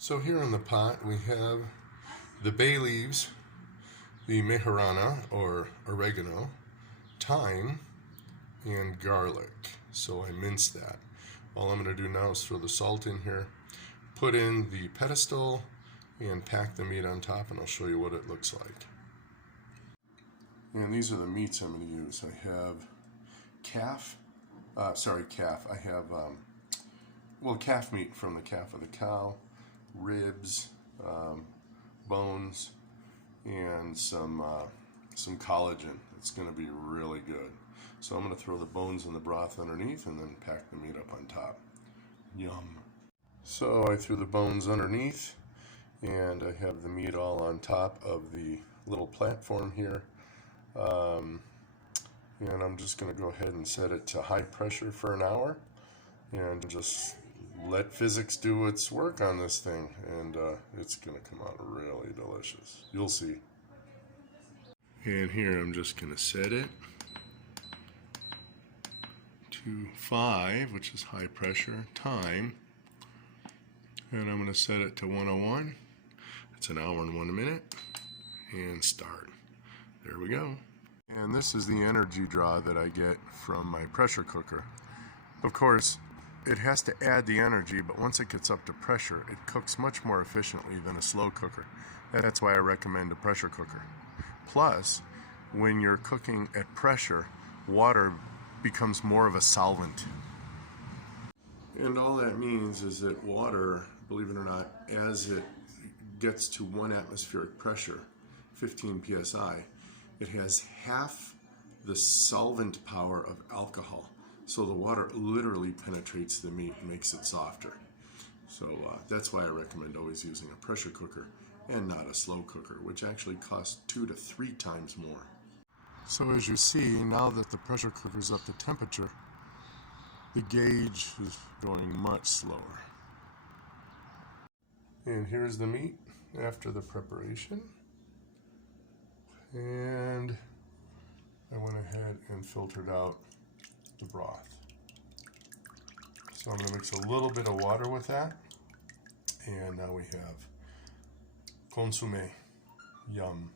So here in the pot we have the bay leaves, the mejorana or oregano, thyme, and garlic. So I minced that. All I'm going to do now is throw the salt in here, put in the pedestal, and pack the meat on top, and I'll show you what it looks like. And these are the meats I'm going to use. I have calf. I have calf meat from the calf of the cow, ribs, bones, and some collagen. It's going to be really good. So I'm going to throw the bones in the broth underneath and then pack the meat up on top. Yum. So I threw the bones underneath, and I have the meat all on top of the little platform here. And I'm just going to go ahead and set it to high pressure for an hour and just let physics do its work on this thing, and it's going to come out really delicious. You'll see. And here I'm just going to set it to 5, which is high pressure, time, and I'm going to set it to 101. It's an hour and 1 minute, and start. There we go. And this is the energy draw that I get from my pressure cooker. Of course, it has to add the energy, but once it gets up to pressure, it cooks much more efficiently than a slow cooker. That's why I recommend a pressure cooker. Plus, when you're cooking at pressure, water becomes more of a solvent. And all that means is that water, believe it or not, as it gets to 1 atmospheric pressure, 15 psi, it has half the solvent power of alcohol. So the water literally penetrates the meat and makes it softer. So that's why I recommend always using a pressure cooker and not a slow cooker, which actually costs 2 to 3 times more. So as you see, now that the pressure cooker is up to temperature, the gauge is going much slower. And here's the meat after the preparation. And I went ahead and filtered out the broth. So I'm going to mix a little bit of water with that. And now we have consommé. Yum.